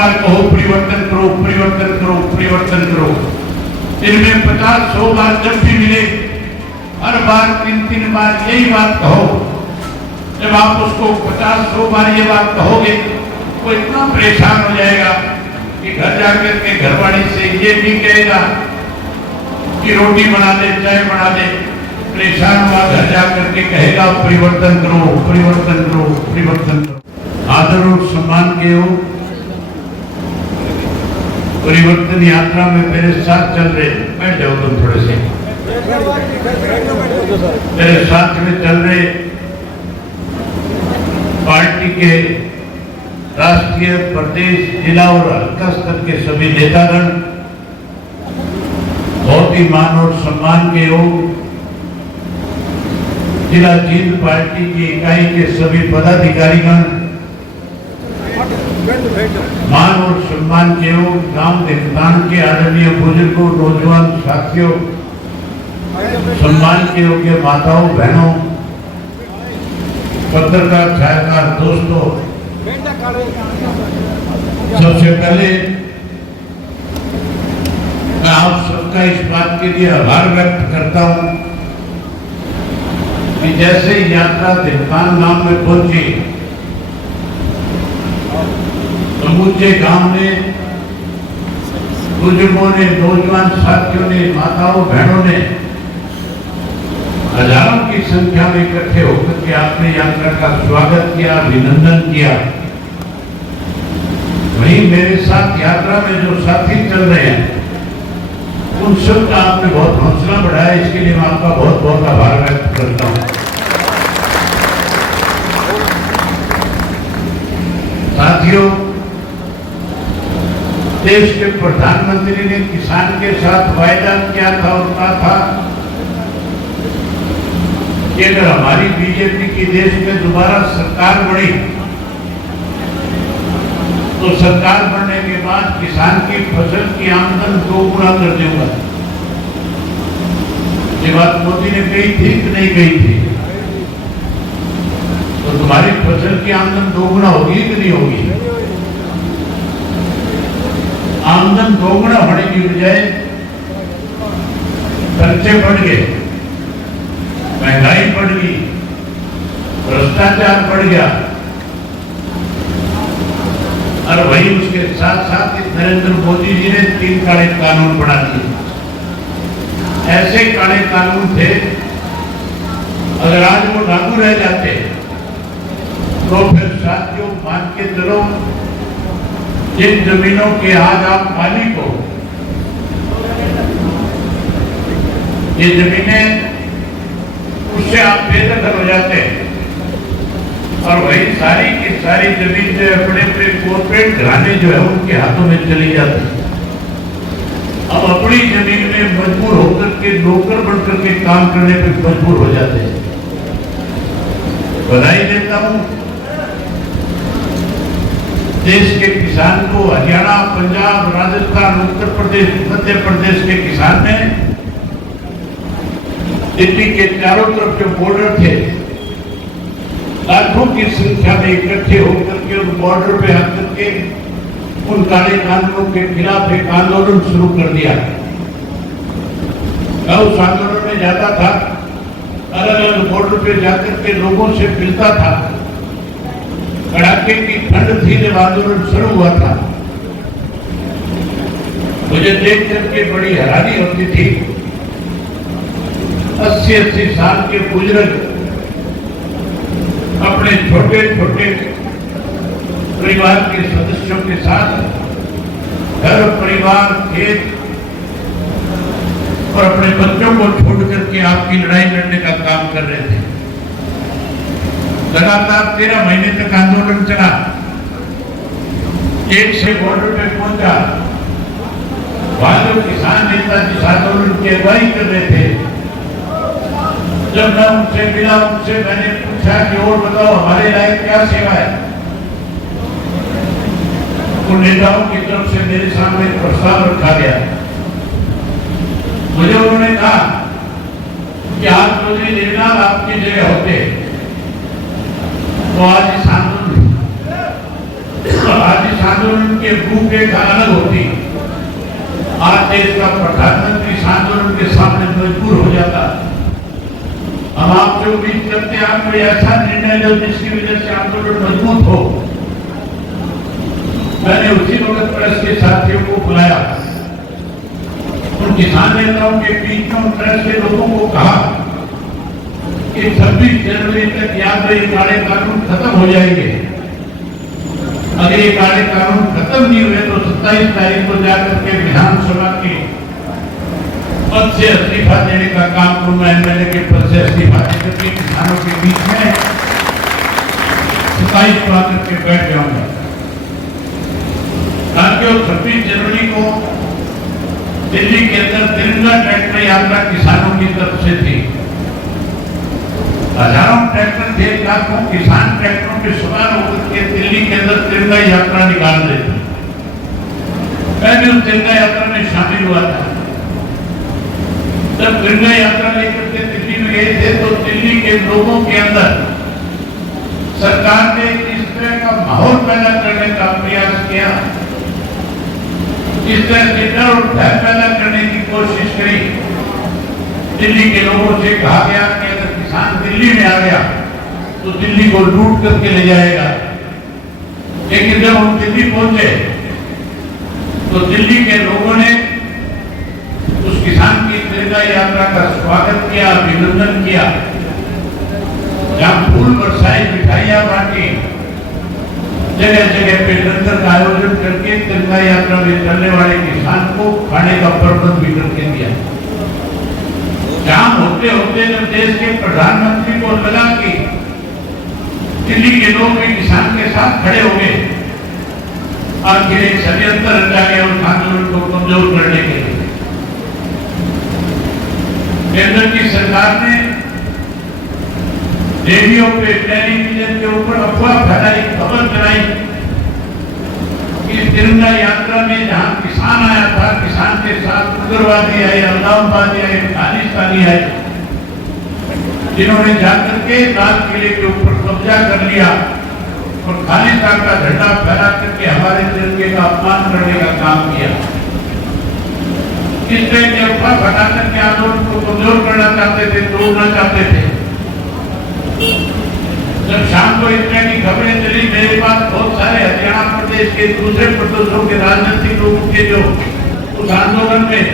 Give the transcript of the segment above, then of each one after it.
बार कहो परिवर्तन करो, परिवर्तन करो, परिवर्तन करो। इनमें 50-100 बार जब भी मिले, हर बार 3-3 बार यही बात कहो। जब आप उसको 50-100 बार ये बात कहोगे, वो इतना परेशान हो जाएगा कि घर जाकर के घरवाली से ये भी कहेगा कि रोटी बना दे, चाय बना दे। परेशान हुआ घर जाकर के कहेगा परिवर्तन करो, परिवर्तन करो, परिवर्तन करो। आदर और सम्मान के हो, परिवर्तन यात्रा में मेरे साथ चल रहे, बैठ जाओ तुम थोड़े से, मेरे साथ में चल रहे पार्टी के राष्ट्रीय, प्रदेश, जिला और हल्का स्तर के सभी नेतागण, बहुत ही मान और सम्मान के हो, जिला जींद पार्टी की इकाई के सभी पदाधिकारीगण, मान और सम्मान के हो, गांव देवतान के आदरणीय बुजुर्गों, नौजवान साथियों, सम्मान के योग्य माताओं, बहनों, पत्रकार, छायाकार दोस्तों, सबसे पहले मैं आप सबका इस बात के लिए आभार व्यक्त करता हूं कि जैसे यात्रा देवतान गांव में पहुंची, समूचे गांव ने, बुजुर्गों ने, नौजवान साथियों ने, माताओं, बहनों ने हजारों की संख्या में इकट्ठे होकर के आपने यात्रा का स्वागत किया, अभिनंदन किया। वहीं मेरे साथ यात्रा में जो साथी चल रहे हैं, उन सब का आपने बहुत हौसला बढ़ाया, इसके लिए मैं आपका बहुत बहुत आभार व्यक्त करता हूं। साथियों, देश के प्रधानमंत्री ने किसान के साथ वायदा किया था और कहा था कि अगर हमारी बीजेपी की देश में दोबारा सरकार बनी तो सरकार बनने के बाद किसान की फसल की आमदन 2 गुना कर दूंगा। ये बात मोदी ने कही थी कि नहीं कही थी? तो तुम्हारी फसल की आमदन 2 गुना होगी कि नहीं होगी? आमदन 2 गुना होने की बजाय खर्चे बढ़ गए, महंगाई बढ़ गई, भ्रष्टाचार बढ़ गया, और वही उसके साथ साथ नरेंद्र मोदी जी ने 3 काले कानून बना दिए। ऐसे काले कानून थे, अगर आज वो लागू रह जाते तो फिर साथियों मान के चलो, जिन जमीनों के आज आप मालिक हो, ये जमीनें, उससे आप बेदखल हो जाते हैं और वही सारी की सारी जमीन जो है बड़े बड़े कॉर्पोरेट घराने जो है उनके हाथों में चली जाती है। अब अपनी जमीन में मजबूर होकर के नौकर बनकर के काम करने पर मजबूर हो जाते हैं। बधाई देता हूं देश के किसान को। हरियाणा, पंजाब, राजस्थान, उत्तर प्रदेश, मध्य प्रदेश के किसान ने दिल्ली के चारों तरफ जो बॉर्डर थे, लाखों की संख्या में इकट्ठे होकर के उन बॉर्डर पे आकर के उन काले कानूनों के खिलाफ एक आंदोलन शुरू कर दिया। मैं उस आंदोलन में जाता था, अलग अलग बॉर्डर पे जाकर के लोगों से मिलता था। कड़ाके की ठंड थी जब आंदोलन शुरू हुआ था। मुझे देख करके बड़ी हैरानी होती थी। 80-80 साल के बुजुर्ग अपने छोटे छोटे परिवार के सदस्यों के साथ घर, परिवार, खेत और अपने बच्चों को छोड़ करके आपकी लड़ाई लड़ने का काम कर रहे थे। लगातार 13 महीने तक आंदोलन चला। एक से बॉर्डर पे पहुंचा, वहां जो किसान नेता जिस आंदोलन की अगुवाई कर रहे थे, जब मैं उनसे मिला, उनसे मैंने पूछा कि और बताओ हमारे लायक क्या सेवा है। उन नेताओं की तरफ से मेरे सामने प्रस्ताव रखा गया। मुझे उन्होंने कहा कि आज चौधरी देवनाथ आपकी जगह होते तो आज इस आंदोलन आज इस आंदोलन के रूपरेखा अलग होती, आज देश का प्रधानमंत्री इस आंदोलन के सामने मजबूर हो जाता। हम आपसे उम्मीद करते हैं आप कोई ऐसा निर्णय लो जिसकी वजह से आंदोलन मजबूत हो। मैंने उसी वक्त प्रेस के साथियों को बुलाया, उन किसान नेताओं के बीच में प्रेस के लोगों को कहा कि 26 जनवरी तक या तो ये काले कानून खत्म हो जाएंगे। अगर ये काले कानून खत्म नहीं हुए तो 27 तारीख को जाकर के विधानसभा के पद से इस्तीफा देने का काम करूंगा। एमएलए के पद से इस्तीफा देकर के किसानों के बीच में 27 को आकर के बैठ जाऊंगा, ताकि 26 जनवरी को दिल्ली के अंदर तिरंगा ट्रैक्टर यात्रा किसानों की तरफ से थी। हजारों ट्रैक्टर थे, लाखों किसान ट्रैक्टरों पे सवार होकर के दिल्ली के अंदर तिरंगा यात्रा निकाल रहे थे। मैं भी उस तिरंगा यात्रा में शामिल हुआ था। जब तिरंगा यात्रा लेकर के दिल्ली में गए थे तो दिल्ली के लोगों के अंदर सरकार ने इस तरह का माहौल पैदा करने का प्रयास किया, इस तरह से डर और भय पैदा करने की कोशिश करी। दिल्ली के लोगों से कहा गया कि अगर किसान दिल्ली में आ गया तो दिल्ली को लूट करके ले जाएगा। लेकिन जब हम दिल्ली पहुंचे तो दिल्ली के लोगों ने उस किसान की तिरंगा यात्रा का स्वागत किया, अभिनंदन किया। जहां फूल बरसाए, मिठाइयां बांटी, जगह जगह पे लंगर का आयोजन करके तिरंगा यात्रा में चलने वाले किसान को खाने का प्रबंध भी करके दिया। जहां होते होते जब देश के प्रधानमंत्री को लगा कि दिल्ली के लोग भी किसान के साथ खड़े हो गए, आखिर एक षड्यंत्र रचा गया उस आंदोलन को कमजोर करने के लिए। केंद्र की सरकार ने रेडियो पे, टेलीविजन के ऊपर अफवाह फैलाई, खबर चलाई कि तिरंगा यात्रा में जहां किसान आया था, किसान के साथ उग्रवादी आए, अलगाववादी आए, खालिस्तानी आए, जिन्होंने जाकर के लाल किले के ऊपर कब्जा कर लिया और खालिस्तान का झंडा फहरा करके हमारे तिरंगे का अपमान करने का काम किया। इस तरह के अफवाह फैला करके आंदोलन को कमजोर करना चाहते थे, तोड़ना चाहते थे। जब शाम को इस तरह की खबरें चली, मेरे पास बहुत सारे हरियाणा प्रदेश के दूसरे प्रदेशों के राजनीतिक लोगों के जो उस आंदोलन में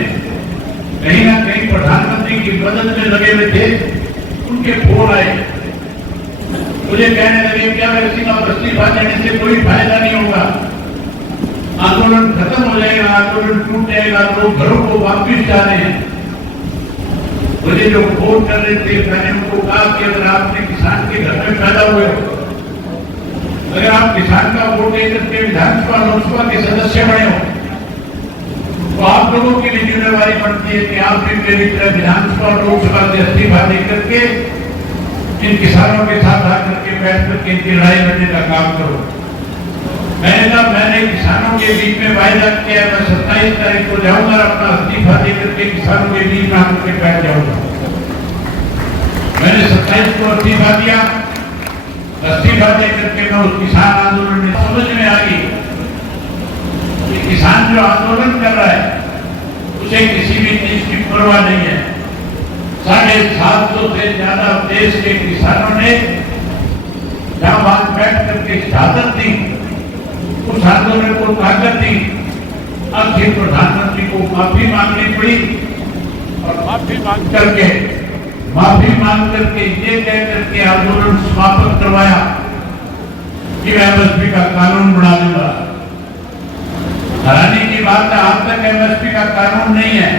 कहीं ना कहीं प्रधानमंत्री की मदद में लगे हुए थे, उनके फोन आए। मुझे कहने लगे क्या वैसी का इस्तीफा देने से कोई फायदा नहीं होगा, आंदोलन खत्म हो जाएगा, आंदोलन टूट जाएगा, लोग घरों को वापिस जा रहे हैं। मुझे जो फोन कर रहे थे, मैंने उनको कहा कि अगर आपने किसान के घर में पैदा हुए हो, अगर आप किसान का वोट देकर के विधानसभा लोकसभा के सदस्य बने हो, तो आप लोगों की भी जिम्मेवारी बनती है कि आप भी मेरी तरह विधानसभा लोकसभा से इस्तीफा देकर के इन किसानों के साथ आकर के बैठ करके इनकी लड़ाई लड़ने का काम करो। मैंने कहा मैंने किसानों के बीच में वायदा किया, मैं 27 तारीख को जाऊंगा, अपना इस्तीफा देकर के किसानों के बीच में आकर के बैठ जाऊंगा। मैंने 27 को इस्तीफा दिया। इस्तीफा देकर के मैं उस किसान आंदोलन में समझ में आ गई कि किसान जो आंदोलन कर रहा है उसे किसी भी चीज की परवाह नहीं है। 750 से ज्यादा देश के किसानों ने जहां वहां बैठ करके शहादत दी, उस आंदोलन को ताकत दी। आखिर प्रधानमंत्री को माफी मांगनी पड़ी और माफी मांग करके ये कह करके आंदोलन समाप्त करवाया कि मैं एमएसपी का कानून बना दूंगा। हैरानी की बात है, आज तक एमएसपी का कानून नहीं है।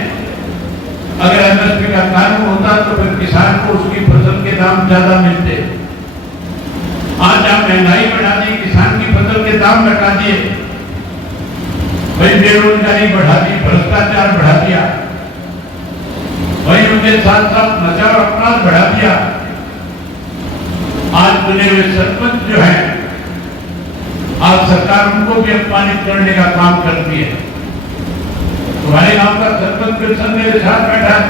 अगर एमएसपी का कानून होता तो फिर किसान को उसकी फसल के दाम ज्यादा मिलते। आज आप महंगाई बढ़ा दी, किसान की फसल के दाम घटा दिए, वही बेरोजगारी बढ़ा दी, भ्रष्टाचार बढ़ा दिया, वही उनके साथ साथ नशा और अपराध बढ़ा दिया। आज चुने हुए सरपंच जो है, आज सरकार उनको भी अपमानित करने का काम करती है। तुम्हारे गांव का सरपंच कृष्ण मेरे साथ बैठा है,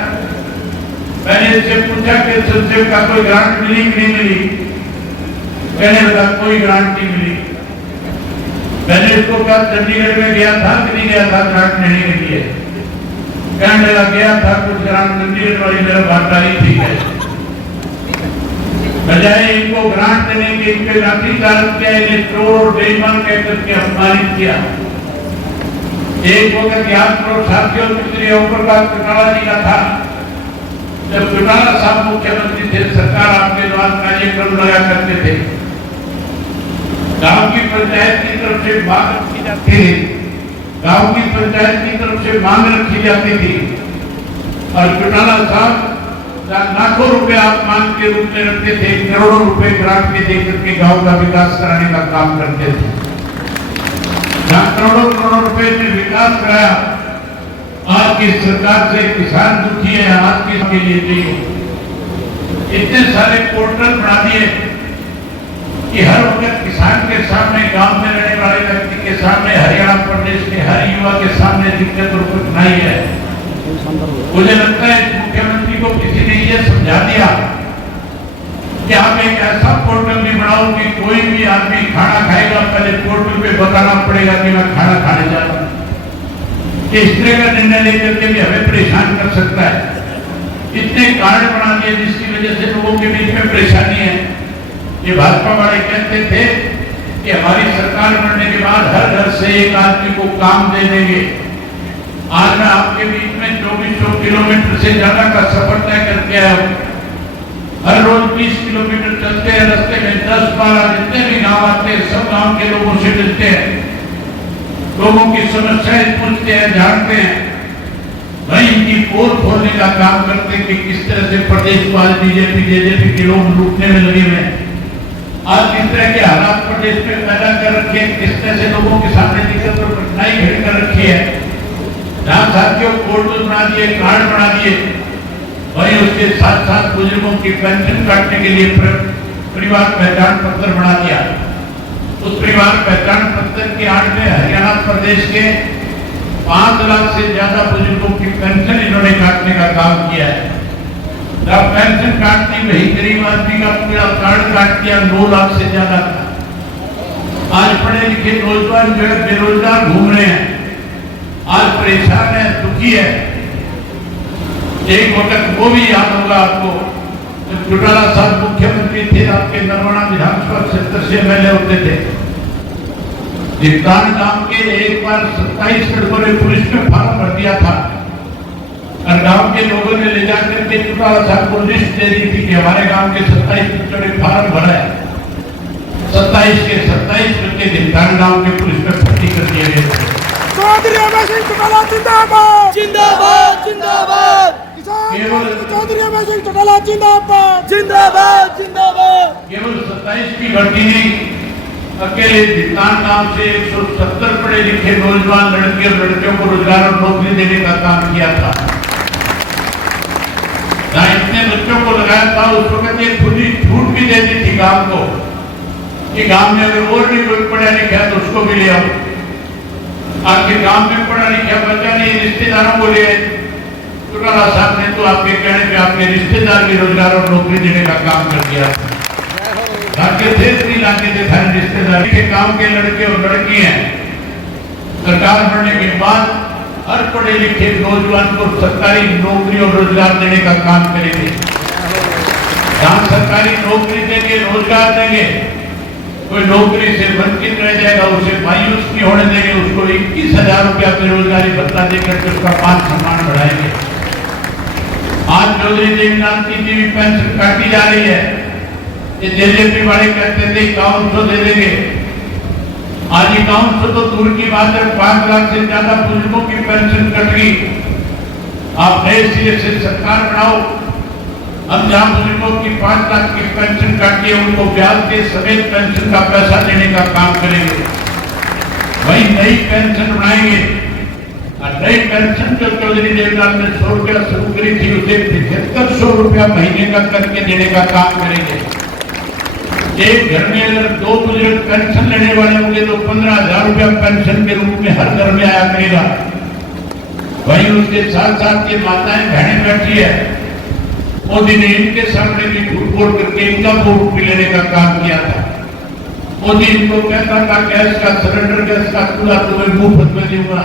मैंने इससे पूछा कि संसद का कोई ग्रांट मिली कि नहीं मिली, कहने लगा कोई ग्रांट नहीं मिली। मैंने इसको कहा चंडीगढ़ में गया था कि नहीं गया था ग्रांट लेने के लिए, कहने लगा गया था, कुछ ग्रांट चंडीगढ़ वाली मेरा बात ठीक है। बजाय इनको ग्रांट देने के इन पे लाठीचार्ज किया, इन्हें चोर बेईमान कह करके अपमानित किया। एक वक्त याद करो साथियों, दूसरी ऊपर बात चौटाला जी का था। जब चौटाला साहब मुख्यमंत्री थे, सरकार आपके द्वारा कार्यक्रम लगा करते थे, गांव की पंचायत की तरफ से मांग रखी जाती थी, गांव की पंचायत की तरफ से मांग रखी जाती थी और चौटाला साहब लाखों रुपए आप मांग के रूप में रखते थे, करोड़ों रुपए ग्रांट के देकर के गांव का विकास कराने का काम करते थे। करोड़ों करोड़ों रुपए में विकास कराया। आज की सरकार से किसान दुखी है, आज के लिए चाहिए। इतने सारे पोर्टल बना दिए कि हर वक्त किसान के सामने, गांव में रहने वाले व्यक्ति के सामने, हरियाणा प्रदेश के हर युवा के सामने दिक्कत और कठिनाई है। मुझे लगता है मुख्यमंत्री को किसी ने यह समझा दिया कि आप एक ऐसा पोर्टल भी बनाओ कि कोई भी आदमी खाना खाएगा, पहले पोर्टल पे बताना पड़ेगा कि मैं खाना खाने जा रहा हूं। इस तरह का निर्णय लेकर के भी हमें परेशान कर सकता है। इतने कार्ड बना दिए जिसकी वजह से लोगों के बीच में परेशानी है। ये भाजपा वाले कहते थे कि हमारी सरकार बनने के बाद हर घर से एक आदमी को काम दे देंगे। आज मैं आपके बीच में 2400 किलोमीटर से ज्यादा का सफर तय करके आया हूं। हर रोज 20 किलोमीटर चलते हैं, रास्ते में 10-12 जितने भी गांव आते हैं, सब गांव के लोगों से मिलते हैं, लोगों की समस्याएं पूछते हैं, जानते हैं, वही इनकी पोल खोलने का काम करते हैं कि किस तरह से प्रदेश को आज बीजेपी के लोग लूटने में लगे हुए हैं। आज किस तरह के हालात प्रदेश में पैदा कर रखे हैं, किस तरह से लोगों के सामने दिक्कत और कठिनाई खड़ी कर रखी है। जहां साथियों पोर्टल बना दिए, कार्ड बना दिए, वहीं उसके साथ साथ बुजुर्गों की पेंशन काटने के लिए परिवार पहचान पत्र बना दिया। उस परिवार पहचान पत्र के आड़ में हरियाणा प्रदेश के 5 लाख से ज्यादा बुजुर्गों की पेंशन इन्होंने काटने का काम किया है। जब पेंशन काटनी, वही गरीब आदमी का पूरा कार्ड काट दिया, 9 लाख से ज्यादा का। आज पढ़े लिखे नौजवान जो है बेरोजगार घूम रहे हैं, आज परेशान है, दुखी है। एक वक्त वो भी याद होगा आपको, जब चौटाला साहब मुख्यमंत्री थे, आपके नरवाना विधानसभा क्षेत्र से एमएलए होते थे। दिग्दान गांव के एक बार 27 लड़कों ने पुलिस में फार्म भर दिया था और गांव के लोगों ने ले जाकर के चौटाला साहब को लिस्ट दे दी थी कि हमारे गांव के 27 बच्चों ने फार्म भरा है। 27 के 27 बच्चे दिग्दान गांव के पुलिस में भर्ती कर दिए गए थे। चौधरी रमेश सिंह चौटाला जिंदाबाद जिंदाबाद जिंदाबाद चौधरी रमेश सिंह चौटाला जिंदाबाद जिंदाबाद जिंदाबाद। केवल 27 की भर्ती नहीं, अकेले दिग्दान गांव से 170 पढ़े लिखे नौजवान लड़के और लड़कियों को रोजगार और नौकरी देने का काम किया था। जहां इतने बच्चों को लगाया था, उस वक्त एक खुली छूट भी देती थी गांव को कि गांव में अगर और भी कोई पढ़ा लिखा है तो उसको भी ले आओ। आपके गांव में पढ़ा लिखा बच्चा नहीं, रिश्तेदारों को ले। चौटाला साहब ने तो आपके कहने पे आपके रिश्तेदार भी रोजगार और नौकरी देने का काम कर दिया। आपके देश नहीं लाके देखा रिश्तेदार के गांव के लड़के और लड़कियां सरकार बनने के बाद हर पढ़े लिखे नौजवान को सरकारी नौकरी और रोजगार देने का काम करेंगे। जहां सरकारी नौकरी देंगे, रोजगार देंगे, कोई नौकरी से वंचित रह जाएगा, उसे मायूस नहीं होने देंगे, उसको 21,000 रुपया बेरोजगारी भत्ता देकर के उसका मान सम्मान बढ़ाएंगे। आज चौधरी देवनाथ की भी पेंशन काटी जा रही है। ये जेजेपी वाले कहते थे 5100 दे देंगे, आज 5100 तो दूर की बात है, 5 लाख से ज्यादा बुजुर्गों की पेंशन कट गई। आप नए सिरे से सरकार बनाओ। हम जहां बुजुर्गों की 5 लाख की पेंशन काटिए, उनको ब्याज के समेत पेंशन का पैसा देने का काम करेंगे। वही नई पेंशन बनाएंगे और नई पेंशन जो चौधरी देवनाथ ने 100 रुपया शुरू करी थी, उसे 7500 रुपया महीने का करके देने का काम करेंगे। एक घर में अगर 2 बुजुर्ग पेंशन लेने वाले होंगे तो 15,000 रुपया पेंशन के रूप में हर घर में आया करेगा। वही उसके साथ साथ ये माताएं बहनें बैठी है, मोदी ने इनके सामने भी झूठ बोल करके इनका वोट भी लेने का काम किया था। मोदी इनको कहता था गैस का सिलेंडर, गैस का चूल्हा तुम्हें मुफ्त में दूंगा।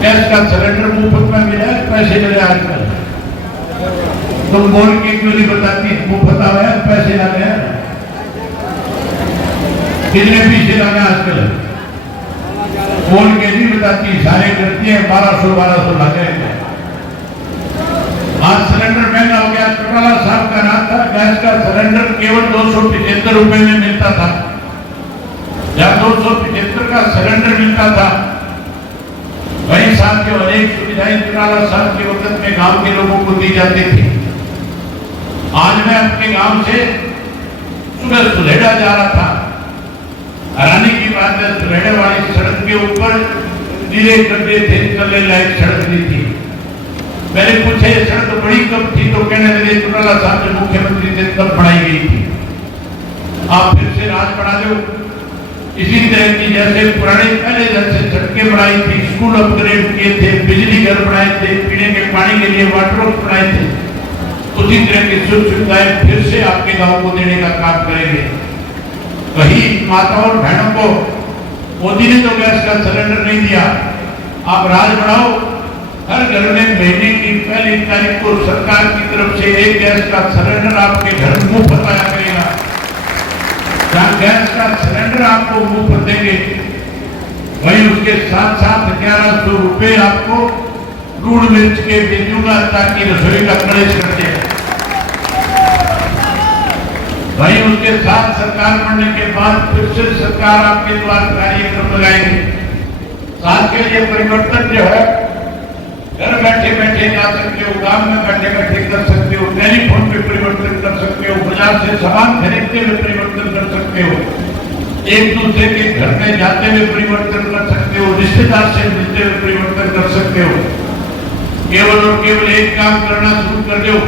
गैस का सिलेंडर मुफ्त में मिला, पैसे मिले आजकल। तुम बोल के क्यों नहीं बताती मुफ्त आ रहा है, पैसे आ रहे हैं? कितने पीछे लगे आजकल? बोल के नहीं बताती, सारे करती है। 1200 लगे। आज सिलेंडर महंगा हो गया। चौटाला साहब का नाम था, गैस का सिलेंडर केवल 275 रुपए में मिलता था। जब 275 का सिलेंडर मिलता था, वही साहब के अनेक सुविधाएं चौटाला साहब के वक्त में गांव के लोगों को दी जाती थी। आज मैं अपने गांव से सुबह सुलेड़ा जा रहा था। हैरानी की बात है, सुलेड़ा वाली सड़क के ऊपर नीले गड्ढे थे, चलने लायक सड़क नहीं थी। मैंने पूछा ये सड़क बड़ी कब थी, तो कहने लगे चौटाला साहब जब मुख्यमंत्री थे तब बनाई गई थी। आप फिर से राज बना दो इसी तरह की, जैसे पुराने पहले जैसे सड़कें बनाई थी, स्कूल अपग्रेड किए थे, बिजली घर बनाए थे, पीने के पानी के लिए वाटर वर्क बनाए थे, उसी तरह की सुख सुविधाएं फिर से आपके गांव को देने का काम करेंगे। वही माताओं और बहनों को मोदी ने तो गैस का सिलेंडर नहीं दिया। आप राज बढ़ाओ, हर घर में महीने की पहली तारीख को सरकार की तरफ से एक गैस का सिलेंडर आपके घर मुफ्त आया करेगा। जहाँ गैस का सिलेंडर आपको मुफ्त देंगे, वही उसके साथ साथ 1100 रुपए आपको लूण मिर्च के भेजूंगा ताकि रसोई का कलेश कर दे। वही उसके साथ सरकार बनने के बाद फिर से सरकार आपके द्वारा कार्यक्रम लगाएगी। साथ के लिए परिवर्तन जो है, घर बैठे बैठे जा सकते हो, गांव में बैठे बैठे कर सकते हो, टेलीफोन पे परिवर्तन कर सकते हो, बाजार से सामान खरीदते हुए परिवर्तन कर सकते हो, एक दूसरे के घर में जाते हुए परिवर्तन कर सकते हो, रिश्तेदार से मिलते हुए परिवर्तन कर सकते हो। केवल और केवल एक काम करना शुरू कर दो,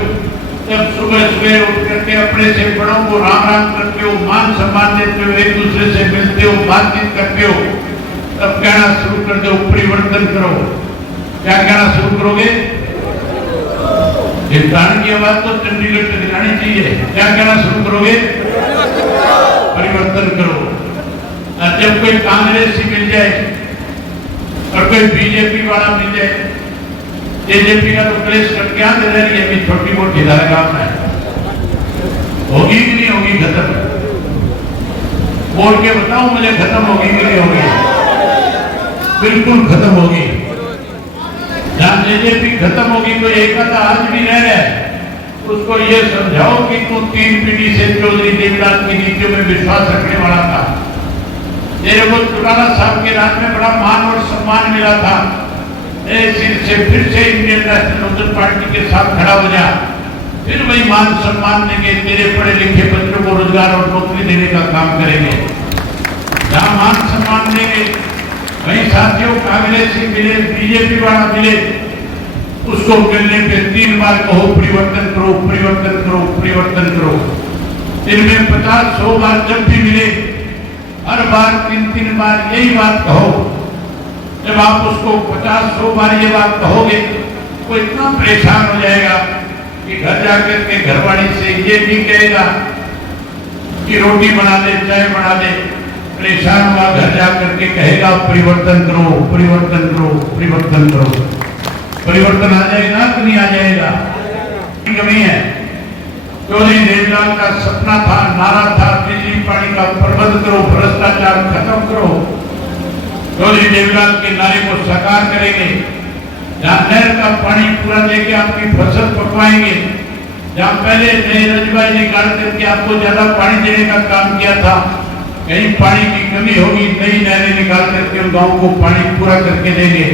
जब सुबह सुबह उठ करके अपने से बड़ों को राम राम करते हो, मान सम्मान देते हो, एक दूसरे से मिलते हो, बातचीत करते हो, तब कहना शुरू कर दो परिवर्तन करो। क्या कहना शुरू करोगे? हिंदुस्तान की आवाज तो चंडीगढ़ तक जानी चाहिए। क्या कहना शुरू करोगे? परिवर्तन करो। और जब कोई कांग्रेसी मिल जाए और कोई बीजेपी वाला मिल जाए, जेजेपी का तो क्लेश करके आते रह रही है, छोटी मोटी धारागाम है, होगी कि नहीं होगी खत्म? बोल के बताओ मुझे, खत्म होगी कि नहीं होगी? बिल्कुल खत्म होगी। जहां जेजेपी खत्म होगी, कोई एक आधा आज भी रह रहा है, उसको ये समझाओ कि तू 3 पीढ़ी से चौधरी देवलाल की नीतियों में विश्वास रखने वाला था। तेरे को चौटाला साहब के राज में बड़ा मान और सम्मान मिला था। फिर से इंडियन नेशनल लोकदल पार्टी के साथ खड़ा हो जा, फिर वही मान सम्मान देंगे, तेरे पढ़े लिखे बच्चों को रोजगार और नौकरी देने का काम करेंगे। जहां मान सम्मान देंगे, वही साथियों कांग्रेसी मिले, बीजेपी वाला मिले, उसको मिलने पे 3 बार कहो परिवर्तन करो, परिवर्तन करो, परिवर्तन करो। इनमें 50-100 बार जब भी मिले, हर बार 3-3 बार यही बात कहो। जब आप उसको 50-100 बार ये बात कहोगे, वो इतना परेशान हो जाएगा कि घर जाकर के घरवाली से ये भी कहेगा कि रोटी बना दे, चाय बना दे। परेशान हुआ, घर जाकर के कहेगा परिवर्तन करो, परिवर्तन करो, परिवर्तन करो। परिवर्तन आ जाएगा कि नहीं आ जाएगा? कमी है। चौधरी देवलाल का सपना था, नारा था, बिजली पानी का प्रबंध करो, भ्रष्टाचार खत्म करो। चौधरी देवलाल के नारे को साकार करेंगे। जहाँ नहर का पानी पूरा देके आपकी फसल पकवाएंगे, जहाँ पहले नए रजवाई निकाल करके आपको ज्यादा पानी देने का काम किया था, कहीं पानी की कमी होगी, नई नहरें निकाल करके उन गाँव को पानी पूरा करके देंगे।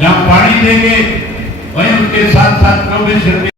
जहाँ पानी देंगे, वहीं उसके साथ साथ 24